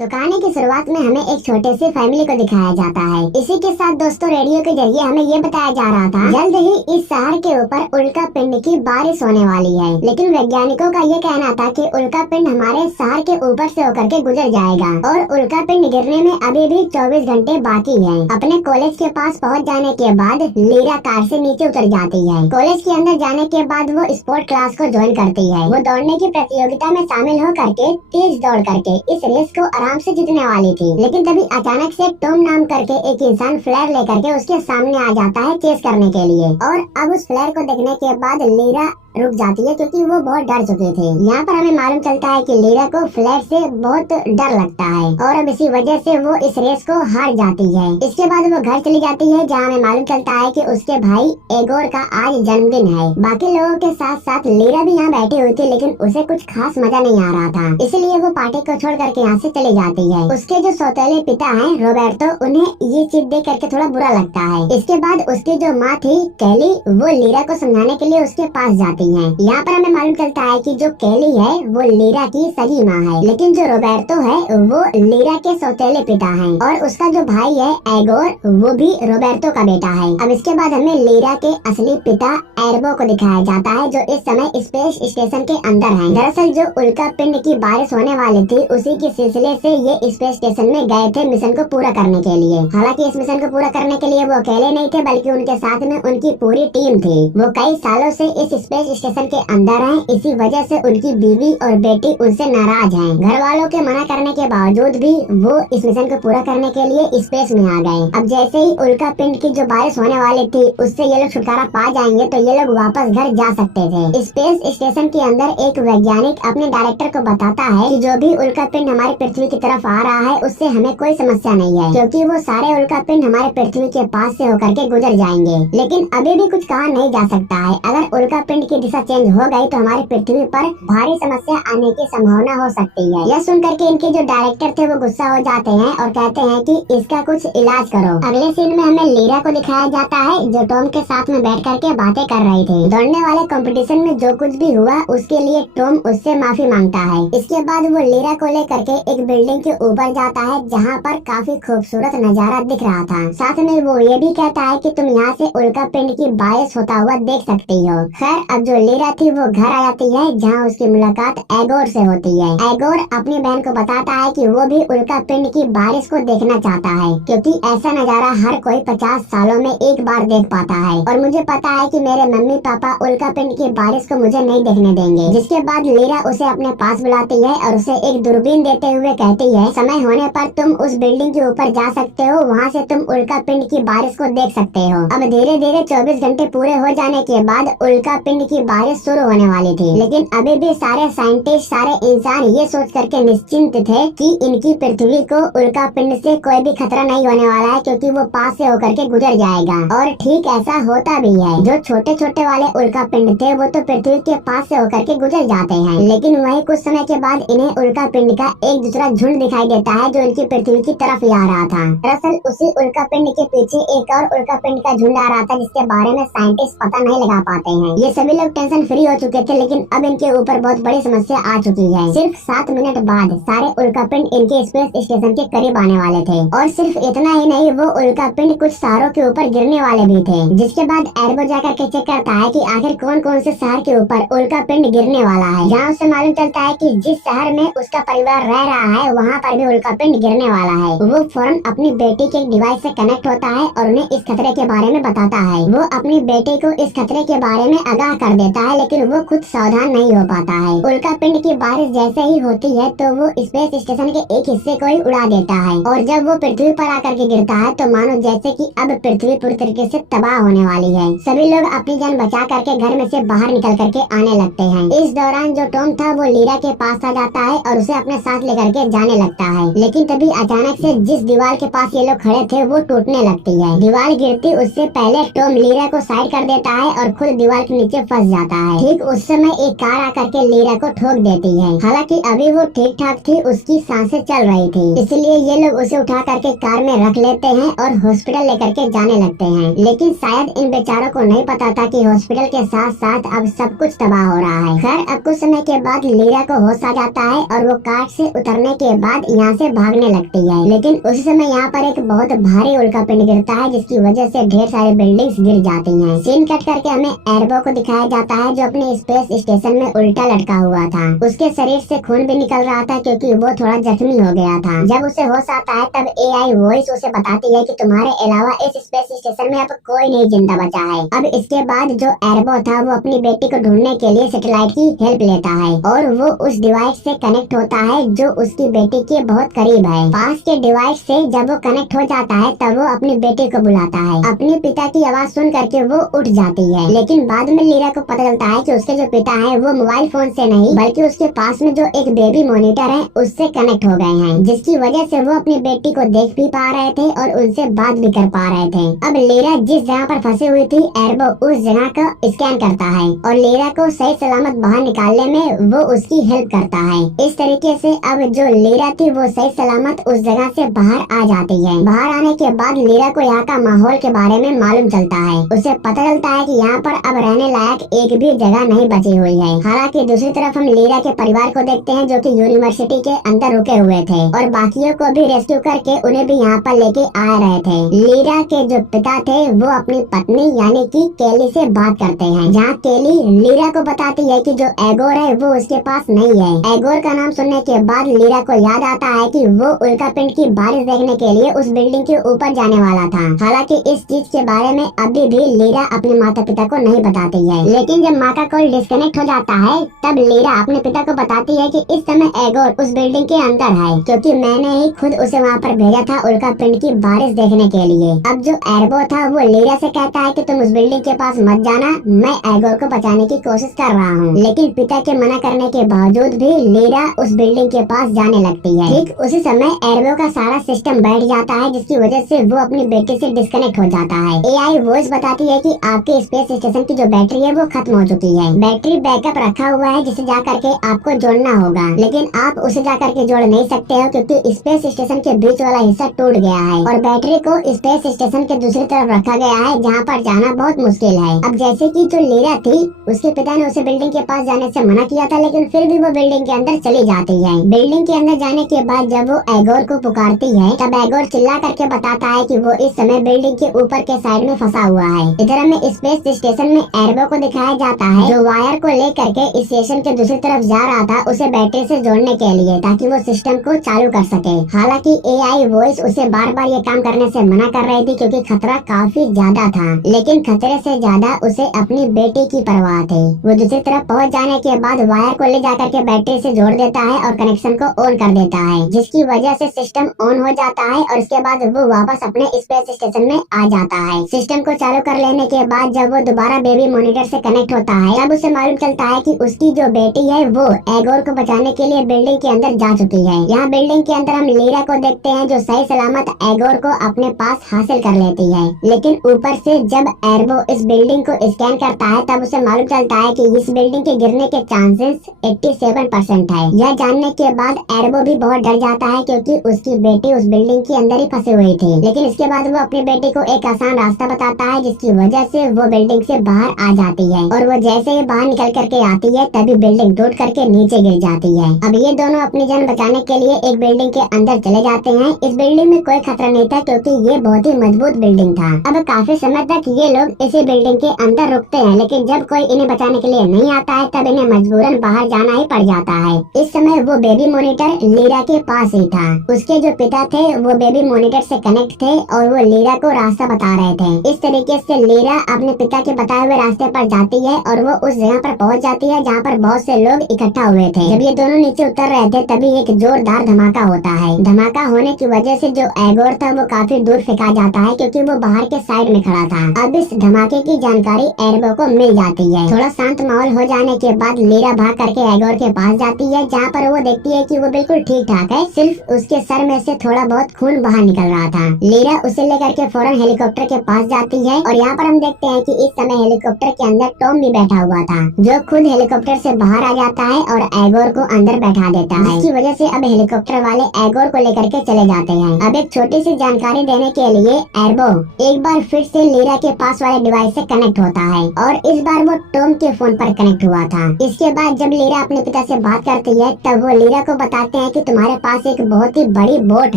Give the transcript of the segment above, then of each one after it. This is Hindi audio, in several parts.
तो कहानी की शुरुआत में हमें एक छोटे से फैमिली को दिखाया जाता है। इसी के साथ दोस्तों रेडियो के जरिए हमें ये बताया जा रहा था जल्द ही इस शहर के ऊपर उल्का पिंड की बारिश होने वाली है। लेकिन वैज्ञानिकों का ये कहना था कि उल्का पिंड हमारे शहर के ऊपर से होकर के गुजर जाएगा और उल्का पिंड गिरने में अभी भी 24 घंटे बाकी है। अपने कॉलेज के पास पहुँच जाने के बाद लीरा कार से नीचे उतर जाती है। कॉलेज के अंदर जाने के बाद वो स्पोर्ट क्लास को ज्वाइन करती है। वो दौड़ने की प्रतियोगिता में शामिल हो करके तेज दौड़ करके इस रेस को आराम से जीतने वाली थी। लेकिन तभी अचानक से टॉम नाम करके एक इंसान फ्लेयर लेकर के उसके सामने आ जाता है चेस करने के लिए। और अब उस फ्लेयर को देखने के बाद लीरा रुक जाती है क्योंकि वो बहुत डर चुके थे। यहाँ पर हमें मालूम चलता है कि लीरा को फ्लेयर से बहुत डर लगता है और अब इसी वजह से वो इस रेस को हार जाती है। इसके बाद वो घर चली जाती है जहाँ हमें मालूम चलता है कि उसके भाई एगोर का आज जन्मदिन है। बाकी लोगों के साथ साथ लीरा भी यहाँ बैठी हुई थी लेकिन उसे कुछ खास मजा नहीं आ रहा था, इसलिए वो पार्टी को छोड़ करके यहाँ से चली जाती है। उसके जो सौतेले पिता हैं रोबर्टो, उन्हें ये चीज देख करके थोड़ा बुरा लगता है। इसके बाद उसकी जो माँ थी कैली, वो लीरा को समझाने के लिए उसके पास जाती है। यहाँ पर हमें मालूम चलता है कि जो कैली है वो लीरा की सगी माँ है, लेकिन जो रोबर्टो है वो लीरा के सौतेले पिता है और उसका जो भाई है एगोर, वो भी रोबर्टो का बेटा है। अब इसके बाद हमें लीरा के असली पिता एर्बो को दिखाया जाता है जो इस समय स्पेस स्टेशन के अंदर है। दरअसल जो उल्का पिंड की बारिश होने वाली थी उसी के सिलसिले से ये स्पेस स्टेशन में गए थे मिशन को पूरा करने के लिए। हालांकि इस मिशन को पूरा करने के लिए वो अकेले नहीं थे बल्कि उनके साथ में उनकी पूरी टीम थी। वो कई सालों से इस स्पेस स्टेशन के अंदर हैं, इसी वजह से उनकी बीवी और बेटी उनसे नाराज हैं। घर वालों के मना करने के बावजूद भी वो इस मिशन को पूरा करने के लिए स्पेस में आ गए। अब जैसे ही उल्का पिंड की जो बारिश होने वाली थी उससे ये लोग छुटकारा पा जाएंगे तो ये लोग वापस घर जा सकते थे। स्पेस स्टेशन के अंदर एक वैज्ञानिक अपने डायरेक्टर को बताता है कि जो भी उल्का पिंड हमारी पृथ्वी की तरफ आ रहा है उससे हमें कोई समस्या नहीं है क्योंकि वो सारे उल्का पिंड हमारे पृथ्वी के पास से होकर के गुजर जाएंगे। लेकिन अभी भी कुछ कहा नहीं जा सकता है। अगर उल्का पिंड की दिशा चेंज हो गई तो हमारी पृथ्वी पर भारी समस्या आने की संभावना हो सकती है। यह सुनकर के इनके जो डायरेक्टर थे वो गुस्सा हो जाते हैं और कहते हैं कि इसका कुछ इलाज करो। अगले सीन में हमें लीरा को दिखाया जाता है जो टॉम के साथ में बैठ करके बातें कर रही थी। दौड़ने वाले कंपटीशन में जो कुछ भी हुआ उसके लिए टॉम उससे माफी मांगता है। इसके बाद वो लीरा को लेकर के एक बिल्डिंग के ऊपर जाता है जहाँ पर काफी खूबसूरत नजारा दिख रहा था। साथ में वो ये भी कहता है कि तुम यहाँ से उल्का पिंड की बारिश होता हुआ देख सकती हो। खैर अब जो लीरा थी वो घर आ जाती है जहाँ उसकी मुलाकात एगोर से होती है। एगोर अपनी बहन को बताता है कि वो भी उल्का पिंड की बारिश को देखना चाहता है क्योंकि ऐसा नजारा हर कोई 50 सालों में एक बार देख पाता है और मुझे पता है कि मेरे मम्मी पापा उल्का पिंड की बारिश को मुझे नहीं देखने देंगे। जिसके बाद लीरा उसे अपने पास बुलाती है और उसे एक दूरबीन देते हुए कहती है समय होने पर तुम उस बिल्डिंग के ऊपर जा सकते हो, वहाँ से तुम उल्का पिंड की बारिश को देख सकते हो। अब धीरे धीरे 24 घंटे पूरे हो जाने के बाद उल्का पिंड की बारिश शुरू होने वाली थी, लेकिन अभी भी सारे साइंटिस्ट, सारे इंसान ये सोच करके निश्चिंत थे कि इनकी पृथ्वी को उल्का पिंड से कोई भी खतरा नहीं होने वाला है क्योंकि वो पास से होकर के गुजर जाएगा। और ठीक ऐसा होता भी है। जो छोटे छोटे वाले उल्का पिंड थे वो तो पृथ्वी के पास से होकर के गुजर जाते हैं, लेकिन वही कुछ समय के बाद इन्हें उल्का पिंड का एक दूसरा झुंड दिखाई देता है जो इनकी पृथ्वी की तरफ ही आ रहा था। दरअसल उसी उल्का पिंड के पीछे एक और उल्का पिंड का झुंड आ रहा था जिसके बारे में साइंटिस्ट पता नहीं लगा पाते हैं। ये सभी लोग टेंशन फ्री हो चुके थे लेकिन अब इनके ऊपर बहुत बड़ी समस्या आ चुकी है। सिर्फ 7 मिनट बाद सारे उल्का पिंड इनके स्पेस स्टेशन के करीब आने वाले थे और सिर्फ इतना ही नहीं, वो उल्का पिंड कुछ शहरों के ऊपर गिरने वाले भी थे। जिसके बाद एर्बो जाकर के चेक करता है कि आखिर कौन कौन से शहर के ऊपर उल्का पिंड गिरने वाला है। जहाँ उसे मालूम चलता है कि जिस शहर में उसका परिवार रह रहा है वहाँ पर भी उल्का पिंड गिरने वाला है। वो फौरन अपनी बेटी के एक डिवाइस से कनेक्ट होता है और उन्हें इस खतरे के बारे में बताता है। वो अपनी बेटी को इस खतरे के बारे में आगाह कर देता है लेकिन वो खुद सावधान नहीं हो पाता है। उल्का पिंड की बारिश जैसे ही होती है तो वो स्पेस स्टेशन के एक हिस्से को ही उड़ा देता है और जब वो पृथ्वी पर आकर के गिरता है तो मानो जैसे कि अब पृथ्वी पूरी तरीके से तबाह होने वाली है। सभी लोग अपनी जान बचा करके घर में से बाहर निकल करके आने लगते हैं। इस दौरान जो टॉम था वो लीरा के पास आ जाता है और उसे अपने साथ लेकर के जाने लगता है। लेकिन तभी अचानक से जिस दीवार के पास ये लोग खड़े थे वो टूटने लगती है। दीवार गिरती उससे पहले टॉम लीरा को साइड कर देता है और खुद दीवार के नीचे फंस फंस जाता है। ठीक उस समय एक कार आकर के लीरा को ठोक देती है। हालांकि अभी वो ठीक ठाक थी, उसकी सांसें चल रही थी, इसलिए ये लोग उसे उठा करके कार में रख लेते हैं और हॉस्पिटल लेकर के जाने लगते हैं। लेकिन शायद इन बेचारों को नहीं पता था कि हॉस्पिटल के साथ साथ अब सब कुछ तबाह हो रहा है। खैर अब कुछ समय के बाद लीरा को होश आ जाता है और वो कार से उतरने के बाद यहाँ से भागने लगती है। लेकिन उस समय यहाँ पर एक बहुत भारी उल्का पिंड गिरता है, जिसकी वजह से ढेर सारी बिल्डिंग्स गिर जाती हैं। सीन कट करके हमें एर्बो को दिखाया जाता है, जो अपने स्पेस स्टेशन में उल्टा लटका हुआ था। उसके शरीर से खून भी निकल रहा था क्योंकि वो थोड़ा जख्मी हो गया था। जब उसे होश आता है तब AI वॉइस उसे बताती है कि तुम्हारे अलावा इस स्पेस स्टेशन में अब कोई नहीं जिंदा बचा है। अब इसके बाद जो एर्बो था वो अपनी बेटी को ढूंढने के लिए सैटेलाइट की हेल्प लेता है और वो उस डिवाइस से कनेक्ट होता है जो उसकी बेटी के बहुत करीब है। पास के डिवाइस से जब वो कनेक्ट हो जाता है तब वो अपनी बेटी को बुलाता है। अपने पिता की आवाज सुन करके वो उठ जाती है, लेकिन बाद में लीरा को पता चलता है कि उसके जो पिता है वो मोबाइल फोन से नहीं बल्कि उसके पास में जो एक बेबी मॉनिटर है उससे कनेक्ट हो गए हैं, जिसकी वजह से वो अपनी बेटी को देख भी पा रहे थे और उनसे बात भी कर पा रहे थे। अब लीरा जिस जगह पर फंसी हुई थी एर्बो उस जगह का स्कैन करता है और लीरा को सही सलामत बाहर निकालने में वो उसकी हेल्प करता है। इस तरीके से अब जो लीरा थी वो सही सलामत उस जगह से बाहर आ जाती है। बाहर आने के बाद लीरा को यहाँ का माहौल के बारे में मालूम चलता है। उसे पता चलता है कि यहाँ पर अब रहने लायक एक भी जगह नहीं बची हुई है। हालांकि दूसरी तरफ हम लीरा के परिवार को देखते हैं जो कि यूनिवर्सिटी के अंदर रुके हुए थे और बाकियों को भी रेस्क्यू करके उन्हें भी यहाँ पर लेके आ रहे थे। लीरा के जो पिता थे वो अपनी पत्नी यानी कि केली से बात करते हैं, जहाँ केली लीरा को बताती है कि जो एगोर है वो उसके पास नहीं है। एगोर का नाम सुनने के बाद लीरा को याद आता है कि वो उल्का पिंड की बारिश देखने के लिए उस बिल्डिंग के ऊपर जाने वाला था। हालांकि इस चीज के बारे में अभी भी लीरा अपने माता पिता को नहीं बताती है। लेकिन जब माँ का कॉल डिस्कनेक्ट हो जाता है तब लीरा अपने पिता को बताती है कि इस समय एगोर उस बिल्डिंग के अंदर है, क्योंकि मैंने ही खुद उसे वहाँ पर भेजा था उल्का पिंड की बारिश देखने के लिए। अब जो एर्बो था वो लीरा से कहता है कि तुम उस बिल्डिंग के पास मत जाना, मैं एगोर को बचाने की कोशिश कर रहा हूँ। लेकिन पिता के मना करने के बावजूद भी लीरा उस बिल्डिंग के पास जाने लगती है। ठीक उसी समय एर्बो का सारा सिस्टम बैठ जाता है, जिसकी वजह से वो अपनी बेटी से डिस्कनेक्ट हो जाता है। AI वॉइस बताती है कि आपके स्पेस स्टेशन की जो बैटरी है वो खत्म हो चुकी है। बैटरी बैकअप रखा हुआ है जिसे जा करके आपको जोड़ना होगा, लेकिन आप उसे जा करके जोड़ नहीं सकते हो क्योंकि स्पेस स्टेशन के बीच वाला हिस्सा टूट गया है और बैटरी को स्पेस स्टेशन के दूसरी तरफ रखा गया है जहाँ पर जाना बहुत मुश्किल है। अब जैसे कि जो लीरा थी उसके पिता ने उसे बिल्डिंग के पास जाने से मना किया था, लेकिन फिर भी वो बिल्डिंग के अंदर चली जाती है। बिल्डिंग के अंदर जाने के बाद जब वो एगोर को पुकारती है तब एगोर चिल्ला करके बताता है कि वो इस समय बिल्डिंग के ऊपर के साइड में फंसा हुआ है। इधर हमें स्पेस स्टेशन में एर्बो को दिखाया जाता है जो वायर को लेकर के स्टेशन के दूसरी तरफ जा रहा था उसे बैटरी से जोड़ने के लिए, ताकि वो सिस्टम को चालू कर सके। हालांकि AI वॉइस उसे बार बार ये काम करने से मना कर रही थी क्योंकि खतरा काफी ज्यादा था, लेकिन खतरे से ज्यादा उसे अपनी बेटी की परवाह थी। वो दूसरी तरफ पहुंच जाने के बाद वायर को ले जाकर के बैटरी से जोड़ देता है और कनेक्शन को ऑन कर देता है, जिसकी वजह से सिस्टम ऑन हो जाता है और उसके बाद वो वापस अपने स्पेस स्टेशन में आ जाता है। सिस्टम को चालू कर लेने के बाद जब वो दोबारा बेबी मॉनिटर से कनेक्ट होता है तब उसे मालूम चलता है कि उसकी जो बेटी है वो एगोर को बचाने के लिए बिल्डिंग के अंदर जा चुकी है। यहाँ बिल्डिंग के अंदर हम लीरा को देखते हैं जो सही सलामत एगोर को अपने पास हासिल कर लेती है। लेकिन ऊपर से जब एर्बो इस बिल्डिंग को स्कैन करता है तब उसे मालूम चलता है कि इस बिल्डिंग के गिरने के चांसेस 87% है। यह जानने के बाद एर्बो भी बहुत डर जाता है क्योंकि उसकी बेटी उस बिल्डिंग के अंदर ही फंसी हुई थी। लेकिन इसके बाद वो अपनी बेटी को एक आसान रास्ता बताता है जिसकी वजह से वो बिल्डिंग से बाहर आ जाती है और वो जैसे ही बाहर निकल करके आती है तभी बिल्डिंग टूट करके नीचे गिर जाती है। अब ये दोनों अपनी जान बचाने के लिए एक बिल्डिंग के अंदर चले जाते हैं। इस बिल्डिंग में कोई खतरा नहीं था क्योंकि ये बहुत ही मजबूत बिल्डिंग था। अब काफी समय तक ये लोग इसी बिल्डिंग के अंदर रुकते हैं, लेकिन जब कोई इन्हें बचाने के लिए नहीं आता है तब इन्हें मजबूरन बाहर जाना ही पड़ जाता है। इस समय वो बेबी मॉनिटर लीरा के पास ही था। उसके जो पिता थे वो बेबी मॉनिटर से कनेक्ट थे और वो लीरा को रास्ता बता रहे थे। इस तरीके से लीरा अपने पिता के बताए हुए रास्ते पर जाती है और वो उस जगह पर पहुंच जाती है जहाँ पर बहुत से लोग इकट्ठा हुए थे। जब ये दोनों नीचे उतर रहे थे तभी एक जोरदार धमाका होता है। धमाका होने की वजह से जो एगोर था वो काफी दूर फेंका जाता है क्योंकि वो बाहर के साइड में खड़ा था। अब इस धमाके की जानकारी एर्बो को मिल जाती है। थोड़ा शांत माहौल हो जाने के बाद लीरा भाग करके एगोर के पास जाती है जहाँ पर वो देखती है कि वो बिल्कुल ठीक ठाक है, सिर्फ उसके सर में से थोड़ा बहुत खून बाहर निकल रहा था। लीरा उसे लेकर के फौरन हेलीकॉप्टर के पास जाती है और यहाँ पर हम देखते हैं कि इस समय हेलीकॉप्टर के अंदर टॉम भी बैठा हुआ था, जो खुद हेलीकॉप्टर से बाहर आ जाता है और एगोर को अंदर बैठा देता है, जिसकी वजह से अब हेलीकॉप्टर वाले एगोर को लेकर के चले जाते हैं। अब एक छोटी सी जानकारी देने के लिए एर्बो एक बार फिर से लीरा के पास वाले डिवाइस से कनेक्ट होता है और इस बार वो टॉम के फोन पर कनेक्ट हुआ था। इसके बाद जब लीरा अपने पिता से बात करती है तब वो लीरा को बताते हैं कि तुम्हारे पास एक बहुत ही बड़ी बोट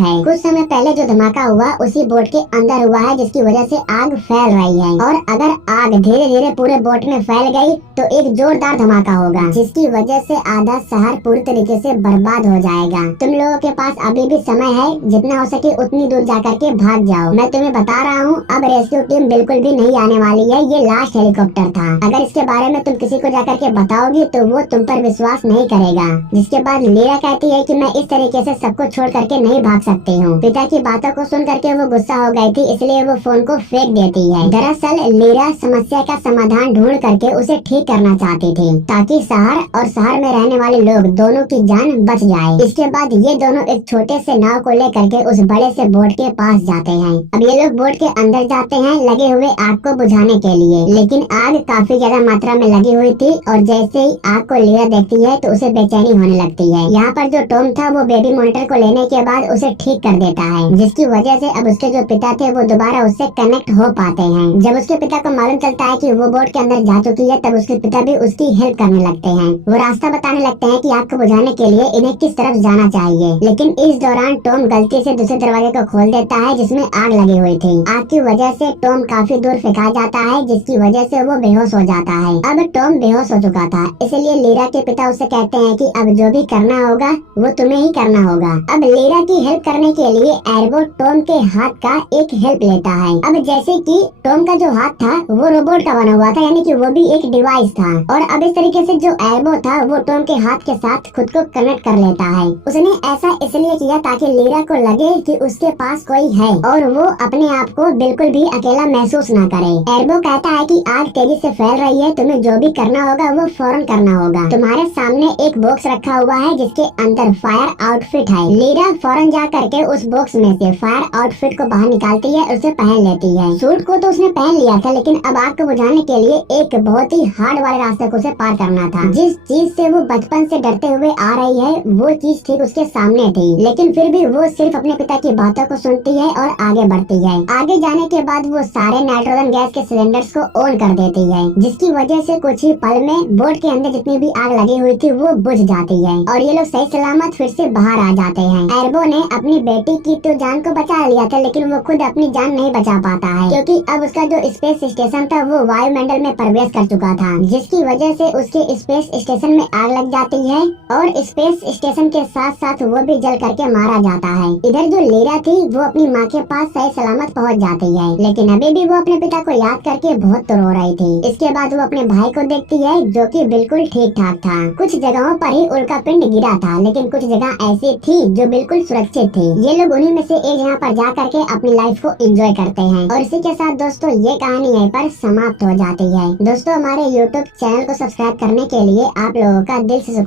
है। कुछ समय पहले जो धमाका हुआ उसी बोट के अंदर हुआ है, जिसकी वजह से आग फैल रही है और अगर आग धीरे धीरे पूरे बोट में फैल गई तो एक जोरदार धमाका होगा, जिसकी वजह से आधा शहर पूरी तरीके से बर्बाद हो जाएगा। तुम लोगों के पास अभी भी समय है, जितना हो सके उतनी दूर जाकर के भाग जाओ। मैं तुम्हें बता रहा हूँ अब रेस्क्यू टीम बिल्कुल भी नहीं आने वाली है, ये लास्ट हेलीकॉप्टर था। अगर इसके बारे में तुम किसी को जाकर के बताओगी तो वो तुम पर विश्वास नहीं करेगा। जिसके बाद लीरा कहती है कि मैं इस तरीके से सबको छोड़ करके नहीं भाग सकती हूँ। पिता की बातों को सुन करके वो गुस्सा हो गई थी, इसलिए वो फोन को फेंक देती है। दरअसल लीरा समस्या का समाधान ढूंढ करके उसे ठीक करना चाहती थी, ताकि शहर और शहर में रहने वाले लोग दोनों की जान बच जाए। इसके बाद ये दोनों एक छोटे से नाव को लेकर के उस बड़े से बोट के पास जाते हैं। अब ये लोग बोट के अंदर जाते हैं लगे हुए आग को बुझाने के लिए, लेकिन आग काफी ज्यादा मात्रा में लगी हुई थी और जैसे ही आग को लीरा देखती है तो उसे बेचैनी होने लगती है। यहाँ पर जो टॉम था वो बेबी मॉनिटर को लेने के बाद उसे ठीक कर देता है, जिसकी वजह से अब उसके जो पिता थे वो दोबारा उससे कनेक्ट हो पाते हैं। जब उसके पिता को मालूम चलता है कि वो बोट के अंदर जा चुकी है तब उसके पिता भी उसकी हेल्प करने लगते हैं। वो रास्ता बताने लगते हैं कि आग को बुझाने के लिए इन्हें किस तरफ जाना चाहिए, लेकिन इस दौरान टॉम गलती से दूसरे दरवाजे को खोल देता है जिसमें आग लगी हुई थी। आग की वजह से टॉम काफी दूर फेंका जाता है, जिसकी वजह से वो बेहोश हो जाता है। अब टॉम बेहोश हो चुका था, इसलिए लीरा के पिता उससे कहते हैं कि अब जो भी करना होगा वो तुम्हें ही करना होगा। अब लीरा की हेल्प करने के लिए एर्बो टॉम के हाथ का एक हेल्प लेता है। अब जैसे कि टॉम का जो हाथ था वो रोबोट का बना हुआ था, यानी कि वो भी एक डिवाइस था, और अब इस तरीके से जो एर्बो था वो टॉम के हाथ के साथ खुद को कनेक्ट कर लेता है। उसने ऐसा इसलिए किया ताकि लीरा को लगे कि उसके पास कोई है और वो अपने आप को बिल्कुल भी अकेला महसूस न करे। एर्बो कहता है कि आग तेजी से फैल रही है, तुम्हें जो भी करना होगा वो फौरन करना होगा। तुम्हारे सामने एक बॉक्स रखा हुआ है जिसके अंदर फायर आउटफिट है। लीरा फौरन जा करके उस बॉक्स में से फायर आउटफिट को बाहर निकालती है, उसे पहन लेती है। सूट को तो उसने पहन लिया था, लेकिन अब आग को बुझाने के लिए एक बहुत ही हार्ड वाले रास्ते को उसे पार करना था। जिस चीज से वो बचपन से डरते हुए आ रही है वो चीज ठीक उसके सामने थी, लेकिन फिर भी वो सिर्फ अपने पिता की बातों को सुनती है और आगे बढ़ती है। आगे जाने के बाद वो सारे नाइट्रोजन गैस के सिलेंडर्स को ऑन कर देती है, जिसकी वजह से कुछ ही पल में बोट के अंदर जितनी भी आग लगी हुई थी वो बुझ जाती है और ये लोग सही सलामत फिर से बाहर आ जाते हैं। एर्बो ने अपनी बेटी की तो जान को बचा लिया था, लेकिन वो खुद अपनी जान नहीं बचा पाता है, क्योंकि अब उसका जो स्पेस स्टेशन था वो वायुमंडल में प्रवेश कर चुका था, जिसकी वजह से उसके स्पेस स्टेशन में आग लग जाती है और स्पेस स्टेशन के साथ साथ वो भी जल करके मारा जाता है। इधर जो लीरा थी वो अपनी माँ के पास सही सलामत पहुँच जाती है, लेकिन अभी भी वो अपने पिता को याद करके बहुत रो रही थी। इसके बाद वो अपने भाई को देखती है जो कि बिल्कुल ठीक ठाक था। कुछ जगहों पर ही उल्का पिंड गिरा था, लेकिन कुछ जगह ऐसी थी जो बिल्कुल सुरक्षित थी। ये लोग उन्हीं में से एक जगह पर जा करके अपनी लाइफ को एंजॉय करते हैं। और इसी के साथ दोस्तों ये कहानी यहीं पर समाप्त हो जाती है। दोस्तों हमारे YouTube चैनल को सब्सक्राइब करने के लिए आप लोगों का दिल से